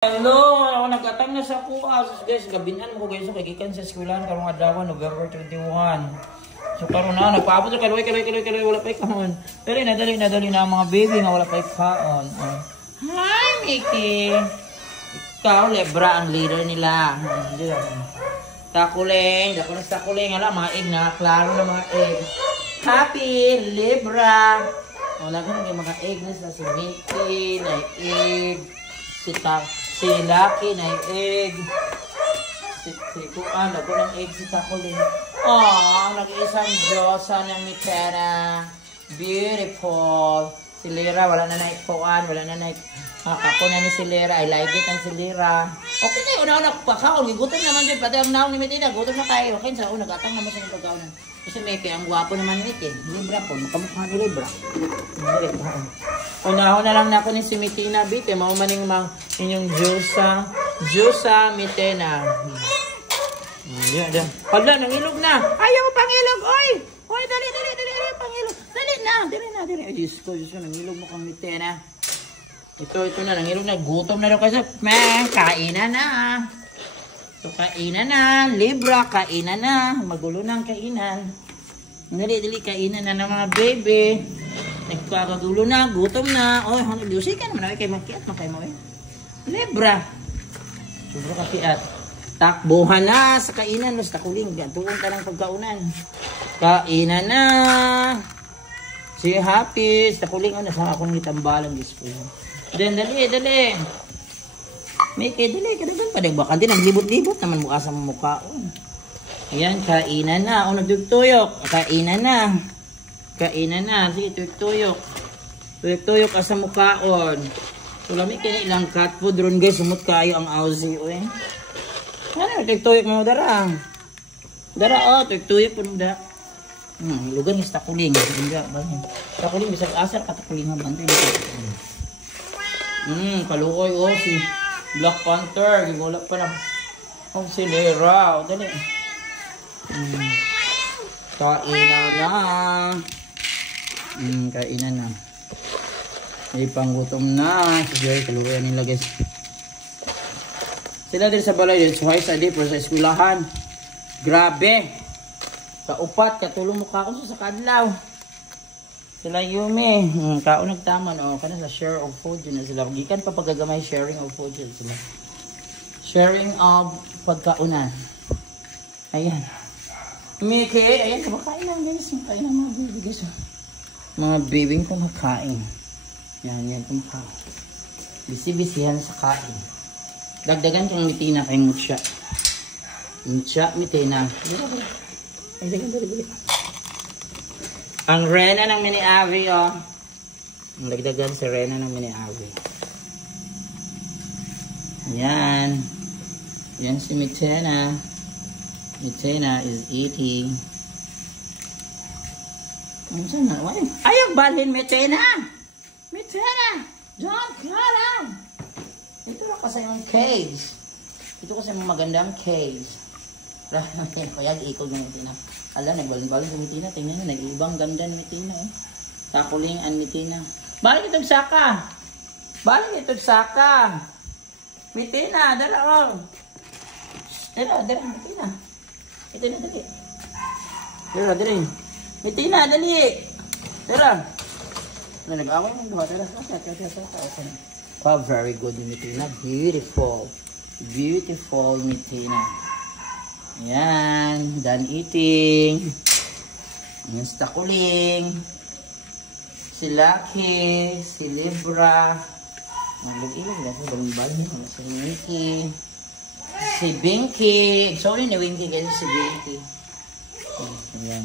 Hello, ako nagkatang na sa kuha. So guys, gabinan mo ko guys, so kagikan sa eskwelahan karong adlaw November 21. So karon na nagpaabot sa kaloy wala pa ikaon. Dali na ang mga baby nga wala pa ikaon. Oh. Hi Mickey. Ikaw Libra ang leader nila. Takuling, dako na takuling ala mga egg na klaro na mga egg. Happy Libra. Wala ko ng mga egg na sa si Mickey, na egg. Si Lucky na egg. Si Kuan, ako ng egg si Takuling. Oh, nag-iisang Diyosa ng Mitera. Beautiful. Si Lira, wala na Kuan, wala na ako na ni si Lira. I like it ang si Lira. Okay na, una-una pakaon. Gutom naman dyan. Pati ang naon ni Mitera. Gutom na tayo. Okay, sa una, gatang naman sa ng pagkaunan. Kasi Meke, ang gwapo naman Meke. Libra po, makamukha ni Libra. Una-una na lang na ako ni si Mitina Bite. Maumaning inyong Diyosa Mitena. Yan. Hala, nangilog na. Ayaw pangilog, oy! Oy, dali, pangilog. Dali na. Ay, Diyos ko, nangilog mo kang Mitena. Ito na, nangilog na. Gutom na daw kasi. Kainan na. So, kainan na. Libra, kainan na. Magulo na ang kainan. Dali, kainan na ng mga baby. Nagkakagulo na, gutom na. Oy, lusi ka naman. Kay makiat mo kayo mo eh. Libra. Sobra kakiat. Takbuhan na sa kainan. Los Takuling. Tuon ka ng pagkaunan. Kainan na. Si Happy. Takuling. Nasa akong itambalang. Then, dali. Miki, dali. Kadagan pa. Bakante, naglibot-libot naman mukha sa mukha. Ayan, kainan na. O, nagdugtuyok. Kainan na. Sige, tuyok. Tuyok ka sa mukhaon. So, lamig ka na ilang cat food ron guys. Sumot kayo ang Aussie. Ano, tuyok mo dara. Dara, tuyok po nung dara. Lugan is Takuling. Takuling, bisag asar ka Takuling naman. Kalukoy, si Black Panther. Gigulap pa lang. Si Lera. Dali. Kainan na. Kainan na. May panggutom na. Siguro kalukuyan nila guys. Sila din sa balay din. Suhay sa di. Pero sa eskwelahan. Grabe. Kaupat. Katulong mukha ko sa kadlaw. Sila Yumi. Kao nagtaman. Kana sa share of food. Yun na sila. Gikan pa pagagamay sharing of food. Yun sila. Sharing of pagkaunan. Ayan. Miki. Ayan. Kumakain lang guys. Kain lang mga baby guys. Mga babying kumakain. Yan kumakain. Bisi-bisihan sa kain. Dagdagan kong Mitina kay Mutsya. Mitina. Ay, dali. Ang Rena ng Mini Avi, Ang dagdagan si Rena ng Mini Avi. Yan. Yan si Mitina. Mitina is eating. Ayaw balhin, Mitena! Don't cut out! Ito lang kasi yung cage. Ito kasi yung magandang cage. Kaya iikog ng Mitina. Ala, nagbalin-balin yung Mitina. Tingnan nyo, nag-ibang ganda ng Mitina. Takuling ang Mitina. Balik itong saka! Mitina, dala Dala, Mitina. Ito na, dali. Mitina, dali! Tara! Nag-away mo buha. Tara. Wow, very good, Mitina. Beautiful Mitina. Ayan. Done eating. Ayan si Takuling. Si Lucky. Si Libra. Maglag-ilag na sa balon-balon. Si Mickey. Si Binky. Sorry na Winky. Ganyan si Binky. Ayan.